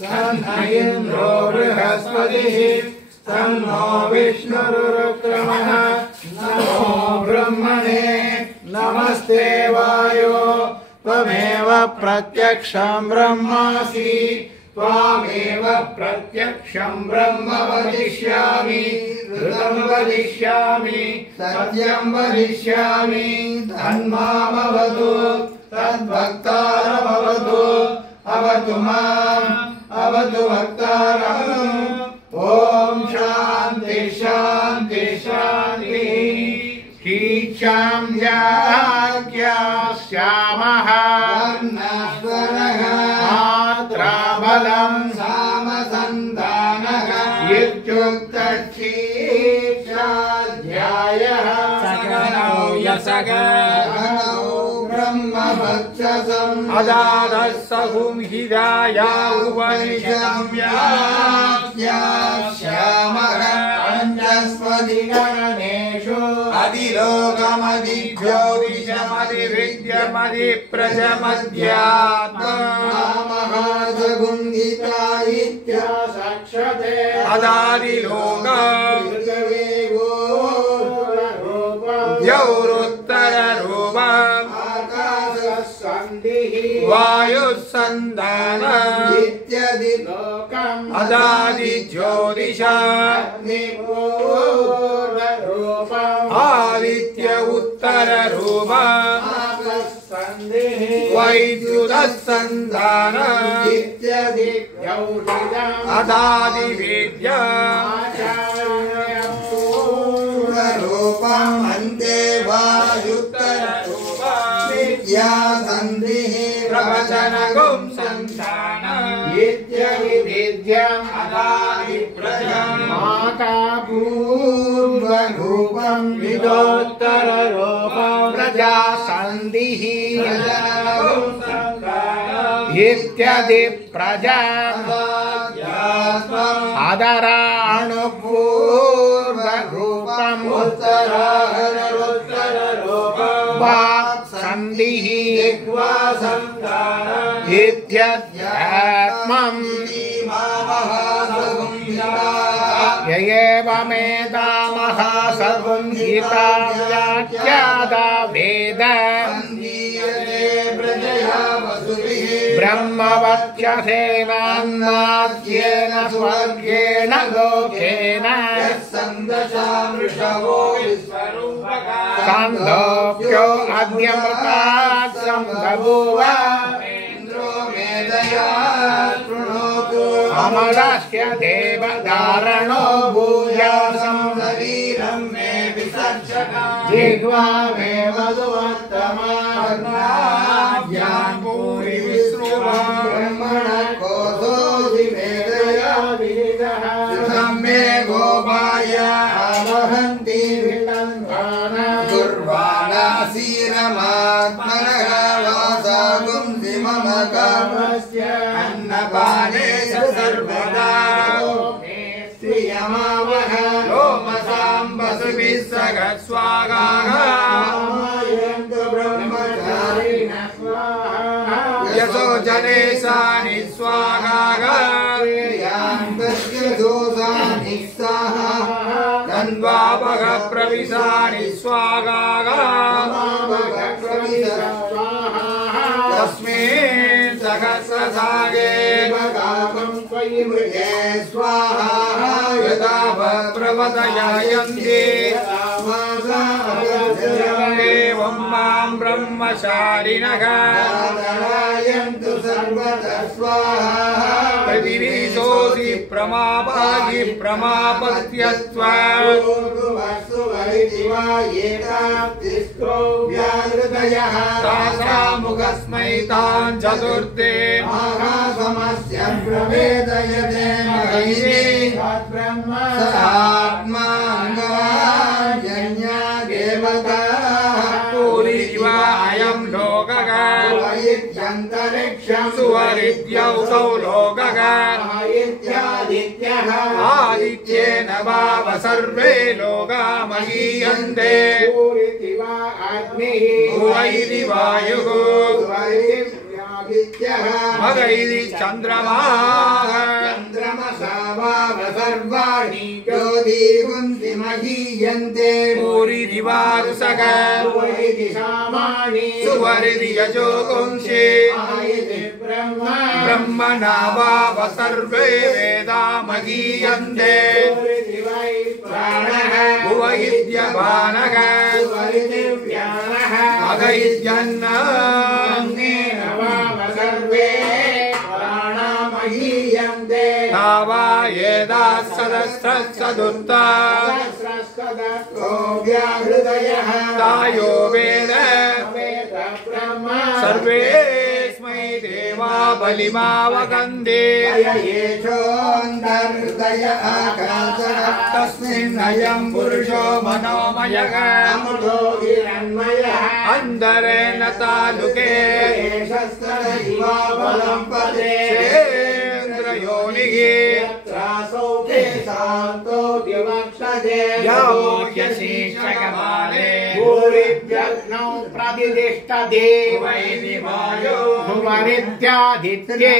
सन्न इन्द्रो बृहस्पतिः तन्नो विष्णुरुक्रमः नमो ब्रह्मणे नमस्ते वायो त्वमेव प्रत्यक्षं ब्रह्मासि त्वामेव प्रत्यक्षं ब्रह्म वदिष्यामि ऋतं वदिष्यामि सत्यं वदिष्यामि तन्मामवतु तद्भक्तारमवतु अवतु माम् अवतु भक्तारम् ॐ शान्ति शान्ति शान्तिः कीचां याज्ञास्यामः वर्णस्वरः मात्राबलं सामसन्तानः इत्युक्तक्षीक्षाध्यायः सकलौ यसगौ ब्रह्मभक्षसम् अदारः सहुंहिदाया उपनिषदं याज्ञास्यामः पञ्चस्वधिगणनेषु अधिलोकमधिज्योतिषमधिप्रजमध्यात्ममहासगुंहिता इत्यासक्षते द्यौरुत्तररूपम् आकाशसन्धिः वायुस्सन्धानम् इत्यदिलोकम् अदादिज्योतिषम् आदित्य उत्तररूपम् आकाशसन्धिः वैद्युतसन्धानम् इत्यदिव्यौषधम् अदादिवेद्यम् रूपम् अन्ते वायुत्तररूपम् विद्यासन्धिः प्रवचनगुं सन्धानम् इत्यविद्यम् अदादिप्रजम् माता पूर्वरूपम् विदोत्तररूपम् प्रजासन्धिः इत्यदि प्रजाम् अदराणुपूर्वरूपम् वाक्सन्धिः इत्यध्यात्मम् ययेवमेतामहासगुंहिता व्याख्याता वेद ब्रह्मवक्षसेनान्नाद्येन स्वर्गेण लोकेन सान्धोऽप्यो अद्यमृतात् सम्बभूव अमरस्य देवधारणो भूयासम् शरीरं मे विसर्जनम् जिह्वा मे मधुवर्तमाज्ञान् भूरि विश्रुवा ब्रह्मणः कोशोऽसि मेधया विदितः सुखं मे गोपाय आवहन्ति विलङ्घानम् दुर्वाणासीरमात्मनः वासागुंसि मम कामस्य अन्नपाने सर्वदा श्रियमावह लोमसां वसुभिः सह स्वागाः ब्रह्मचारिणः स्वाहा यशो जनेशानि स्वागाः दोषानि स्वाहा कन्वावह प्रविशानि स्वागाः तस्मिन् सहस्रसागे गावं त्वयि मृगे स्वाहा यदा प्रवदयायन्ति एवं मां ब्रह्मचारिणः नारायन्तु सर्वतः स्वाहा प्रतिवीसोऽसि प्रमापाहि प्रमापत्यस्त्वा तासामुखस्मै तान् चतुर्थे महासमस्य प्रवेदयते महिषे ब्रह्मसात्माङ्गवाजन्या देवता पूरिवा अयं लोकः इत्यन्तरिक्षं सुवरिद्यौसौ लोकः इत्यादित्यः आदित्येन वाव सर्वे लोका महीयन्ते भुव इति वायुः मग इति चन्द्रमाः सर्वाणि ज्योतिर्गुन्ति महीयन्ते पूरि दिवारुसक सुवरिदि यजो गुंसि ब्रह्मणा वाव सर्वे वेदा महीयन्ते भुव इत्यभानः मग इत्यन्न तावा येदा सदस्रसदुत्ता तायो वेद सर्वेस्मै देवा बलिमावगन्धे तस्मिन्नयं पुरुषो मनोमयः अन्दरेण तालुके योनिः भूरिव्यग्नौ प्रतिष्ठते भुवनित्यादित्ये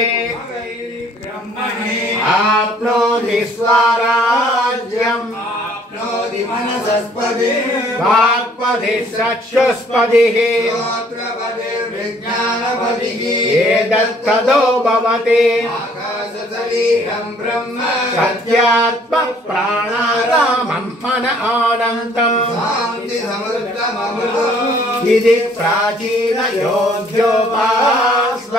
आप्नोति स्वराज्यम् आप्नोति मनसस्पतिः वाक्पतिः चक्षुष्पतिः श्रोत्रपतिर्विज्ञानपतिः एतत्ततो भवति आकाशसलीलं ब्रह्म सत्यात्म प्राणारामं मन आनन्दम् शान्ति समृद्धममृतम् इति प्राचीनयोग्योपास्व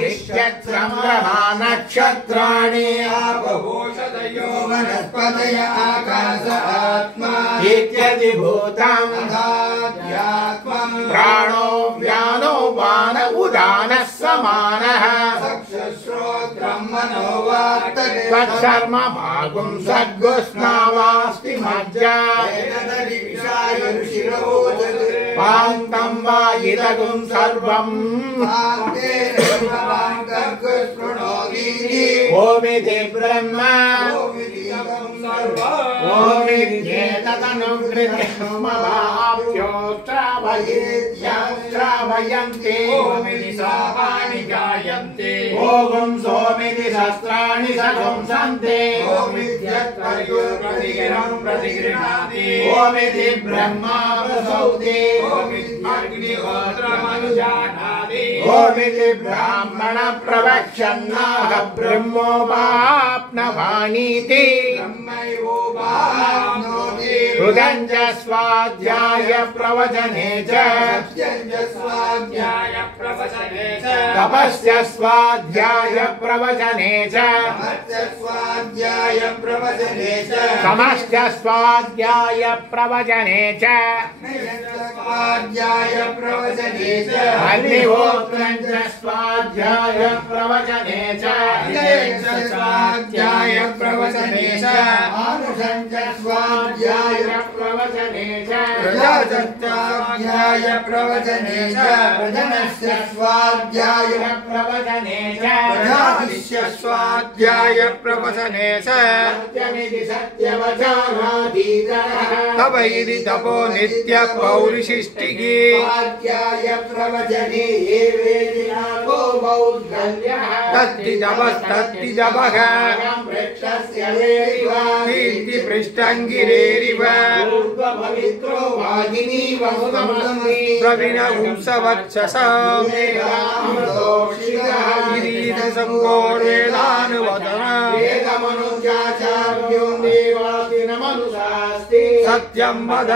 अग्निर्वायुरादिश्चन्द्रमा नक्षत्राणि आपभूषदयो वनस्पतय आकाश आत्मा इत्यधिभूतम् अध्यात्मम् प्राणो व्यानो वान उदानः समानः चक्षुश्रोत्रम् मनो वाक्तरे तत्सर्म भागुं सद्गुस्नावास्ति मज्जा पान्तं वा इदगुं सर्वम् ओमिति ब्रह्म ओमित्येतदनुगृह्णमवाप्योऽश्रावयन्ति ओमिति सापानि गायन्ते ओगुं सोमिति शस्त्राणि सगुंसन्ते ओमित्यत्पर्योर्प्रतिगिरं प्रतिगृह्णाति ओमिति ब्रह्मा प्रसौते ओमित्यग्निहोत्रमनुजानाति ओमिति ब्राह्मण प्रवक्षन्नाह ब्रह्मोपाप्नवानीति ब्रह्मैवोपाप्नोति हृदञ्च स्वाध्याय प्रवचने च स्वाध्याय प्रवचने च तपस्य स्वाध्याय प्रवचने च स्वाध्याय प्रवचने च समश्च स्वाध्याय प्रवचने च स्वाध्याय प्रवचने च अग्निहोत्रञ्च स्वाध्याय प्रवचने च स्वाध्याय प्रवचने च मानुषञ्च स्वाध्याय प्रवचने च प्रजासत्याध्याय प्रवचने च प्रजनस्य स्वाध्याय प्रवचने च प्रजातिस्य स्वाध्याय प्रवचने च सत्यमिति सत्यवचाराधीतरः तप इति तपो नित्य पौरुषिष्टिः स्वाध्याय प्रवचने ये वेदिनाको बौद्धल्यः तत्ति जपस्तत्ति जपः वृक्षस्य वेदिवा कीर्ति पृष्ठङ्गिरेरिव पवित्रो वाजिनीव मुदमस्ति प्रविणपुंसवक्षस गिरीशसङ्गोर्वेदानुवदन वेदमनुजाचार्यो देवादिनमनुशास्ति सत्यं वद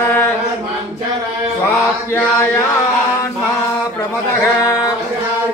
स्वाध्यायान्मा प्रमदः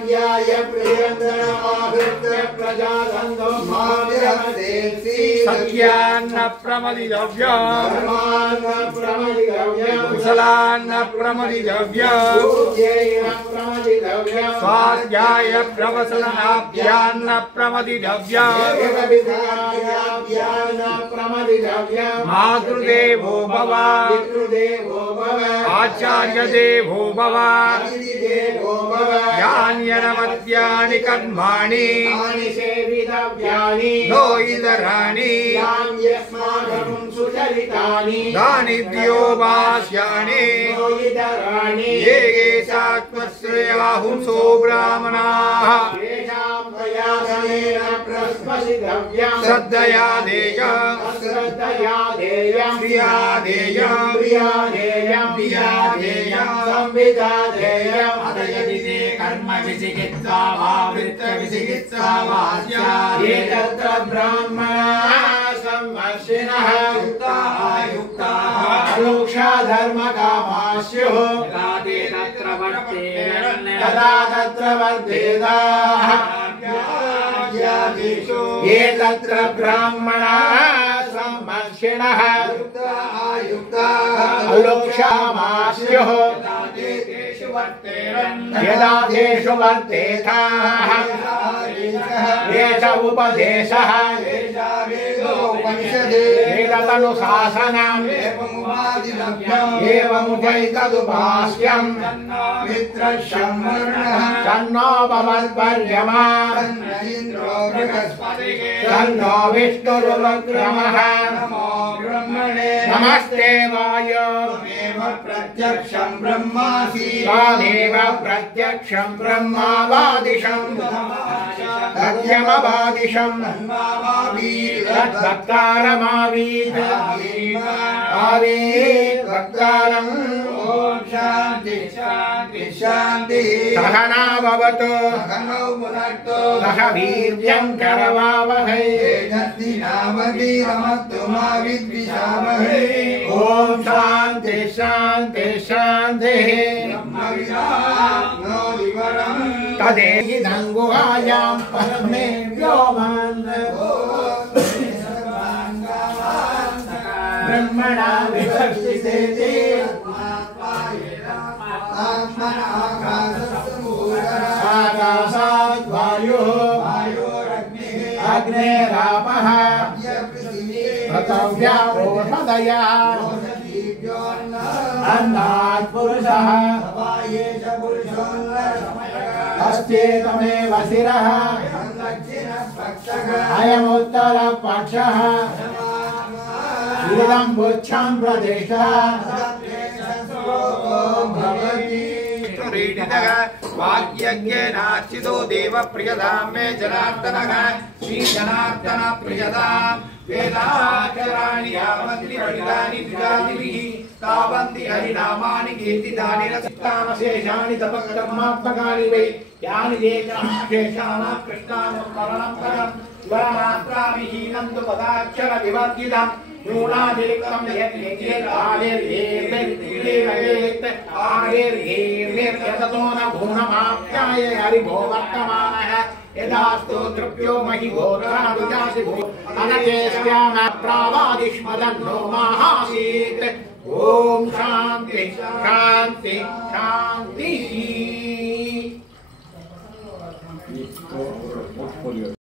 आचार्याय प्रियन्दनमाहृत्य प्रजासन्धो माविरमदेत्सि सत्यान्न प्रमदितव्यम् धर्मान्न प्रमदितव्यम् कुशलान्न प्रमदितव्यम् पूज्येन प्रमदितव्यम् स्वाध्याय प्रवचनाभ्यान्न प्रमदितव्यम् एवविधायाभ्यान्न प्रमदितव्यम् मातृदेवो भव पितृदेवो भव आचार्यदेवो भव अतिथिदेवो भव यान्यनमद्यानि कर्माणि यानि सेवितानि द्रव्याणि नो इतराणि यान्यस्माकं सुचरितानि तानि द्योभास्यानि नो इतराणि ये केशात्मश्रेयाहुंसो ब्राह्मणाः येषां प्रयासेन प्रस्पशि द्रव्यं श्रद्धया देयम् अश्रद्धया देयं प्रिया देयम् प्रिया देयं प्रिया देयम् संविदा देयम् अदयदिते कर्म विचिकित्सा वा वृत्त विचिकित्सा वा स्यात् ये तत्र ब्राह्मणाः संवर्षिणः युक्ताः अलोक्षा धर्मकामास्युः यदा ते तत्र वर्तेरन् तदा तत्र वर्धेताः ये तत्र ब्राह्मणाः संवर्षिणः अलोक्षामास्युः यदा तेषु वर्तेताः एष उपदेशः एतदनुशासनम् एवमुपैतदुपास्यम् तन्नो भवद्वर्यमा तन्नो विष्णुरुग्रमः नमस्ते वायो प्रत्यक्षं ब्रह्मासि त्वामेव प्रत्यक्षं ब्रह्मावादिशम् सत्यमवादिशम् तद्भक्तारमावीत् आवीत् भक्तारम् ॐ शान्ति शान्ति शान्तिः सहना भवतु सहनौ भुनक्तु सह वीर्यं करवावहै तेजस्विनावधीरमस्तु मा विद्विषावहै ॐ शान्ति शान्ति शान्तिः ब्रह्मविदानो विवरम् तदेहिदं गुहायां परमे व्योमन् ब्रह्मणा विभक्तिते आकाशात् वायुः अग्नेरापः पृथिव्या ओषधया अन्नात् पुरुषः अस्त्येतमेव शिरः अयमुत्तरपक्षः इदं पुच्छं प्रदेशः वाक्यज्ञेनार्चितो देवप्रियतां मे जनार्दनः श्रीजनार्दन प्रियतां वेदाक्षराणि यावन्ति पठितानि द्विजातिभिः तावन्ति हरिनामानि कीर्तितानि रसितामशेषाणि तपकर्मात्मकानि वै यानि देशानां कृष्णानुस्मरणं परं स्वरमात्राविहीनं तु पदाक्षरविवर्जितम् न्यूनाधिकं यत् आर्यर्येर्यतो न भूनमाप्याय हरिभो वर्तमानः यदास्तु तृप्यो महि घोरानुजासि भो अनकेश्याम प्रावादिष्मदन्नो माहासीत् ॐ शान्ति शान्ति शान्तिः